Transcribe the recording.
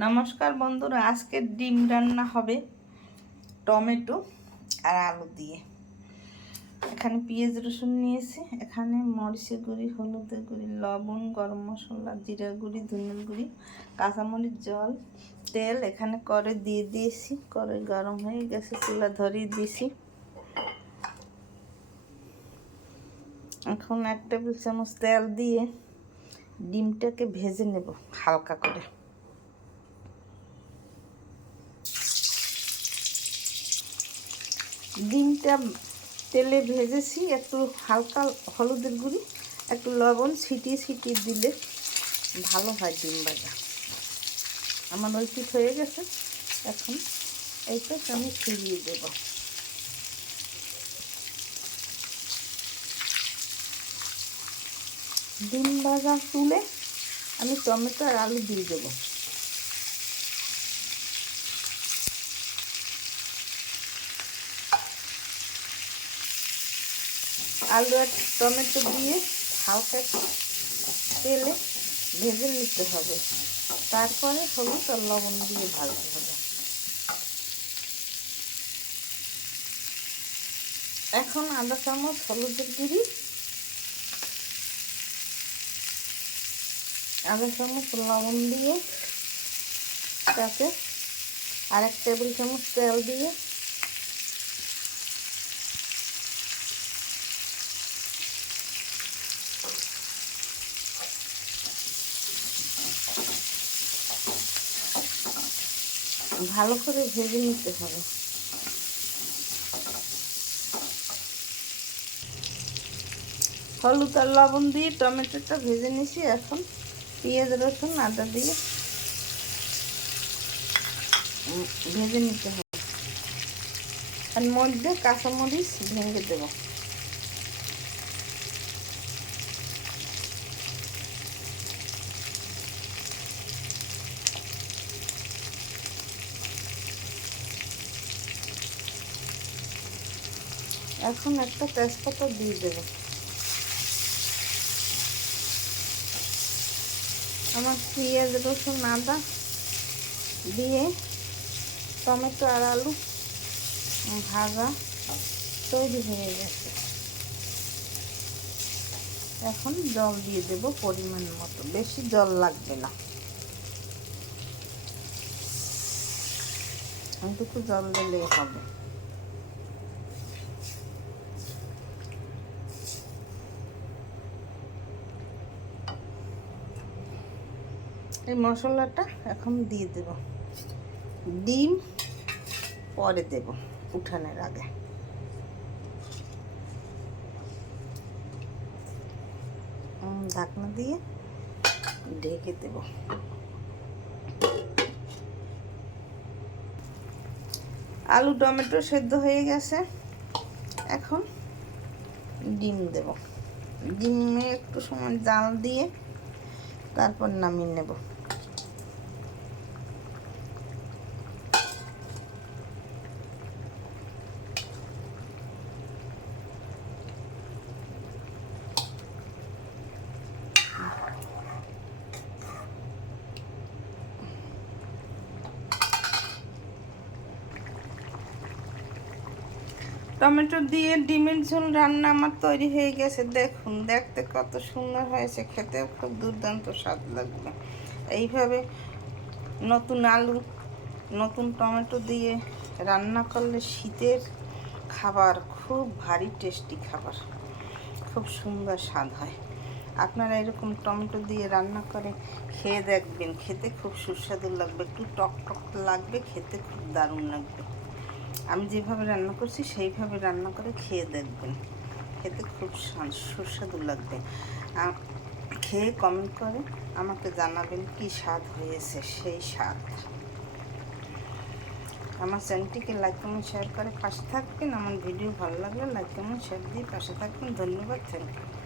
নমস্কার বন্ধুরা, আজকে ডিম রান্না হবে টমেটো আর আলু দিয়ে। এখানে পেঁয়াজ রসুন নিয়েছি, এখানে মরিচের গুঁড়ি, হলুদের গুঁড়ি, লবণ, গরম মশলা, জিরা গুঁড়ি, ধনের গুঁড়ি, কাঁচামরিচ, জল, তেল এখানে করে দিয়ে দিয়েছি। করে গরম হয়ে গেছে, চুলা ধরিয়ে দিয়েছি। এখন 1 টেবিল চামচ তেল দিয়ে ডিমটাকে ভেজে নেব হালকা করে। ডিমটা তেলে ভেজেছি, একটু হালকা হলুদের গুঁড়ি, একটু লবণ ছিটিয়ে ছিটিয়ে দিলে ভালো হয় ডিম ভাজা। আমার ওই পিঠ হয়ে গেছে, এখন এইটা আমি ফিরিয়ে দেব। ডিম ভাজা তুলে আমি টমেটো আর আলু দিয়ে দেবো। আলু আর টমেটো দিয়ে হালকা তেলে ভেজে নিতে হবে, তারপরে হলুদ আর লবণ দিয়ে ভাজতে হবে। এখন আধা চামচ হলুদের গুঁড়ি, আধা চামচ লবণ দিয়ে তাতে 1 টেবিল চামচ তেল দিয়ে ভালো করে ভেজে নিতে হবে। হলুদ আর লবণ দিয়ে টমেটোটা ভেজে নিয়েছি। এখন পেঁয়াজ রসুন আদা দিয়ে ভেজে নিতে হবে, আর মধ্যে কাঁচামরিচ ভেঙে দেব। এখন একটা তেজপাতা দিয়ে দেব। আমার পেঁয়াজ রসুন আদা দিয়ে টমেটো আর আলু ভাজা তৈরি হয়ে গেছে। এখন জল দিয়ে দেব পরিমাণ মতো, বেশি জল লাগবে না, একটু জল দিলেই হবে। এই মশলাটা এখন দিয়ে দেব। ডিম পরে দেব উঠানের আগে। ঢাকনা দিয়ে ঢেকে দেব। আলু টমেটো সেদ্ধ হয়ে গেছে, এখন ডিম দেব। ডিমে একটু সময় জাল দিয়ে তারপর নামিয়ে নেব। টমেটো দিয়ে ডিমের ঝোল রান্না আমার তৈরি হয়ে গেছে। দেখুন, দেখতে কত সুন্দর হয়েছে, খেতেও খুব দুর্দান্ত স্বাদ লাগবে। এইভাবে নতুন আলু নতুন টমেটো দিয়ে রান্না করলে শীতের খাবার খুব ভারী টেস্টি খাবার, খুব সুন্দর স্বাদ হয়। আপনারা এরকম টমেটো দিয়ে রান্না করে খেয়ে দেখবেন, খেতে খুব সুস্বাদু লাগবে, একটু টক টক লাগবে, খেতে খুব দারুণ লাগবে। আমি যেভাবে রান্না করছি সেইভাবে রান্না করে খেয়ে দেখবেন, খেতে খুব সুস্বাদু লাগবে। খেয়ে কমেন্ট করে আমাকে জানাবেন কি স্বাদ হয়েছে। সেই স্বাদ আমার চ্যানেলটিকে লাইক কমেন্ট শেয়ার করে পাশে থাকবেন। আমার ভিডিও ভালো লাগলে লাইক কমেন্ট শেয়ার দিয়ে পাশে থাকবেন। ধন্যবাদ, থ্যাংক ইউ।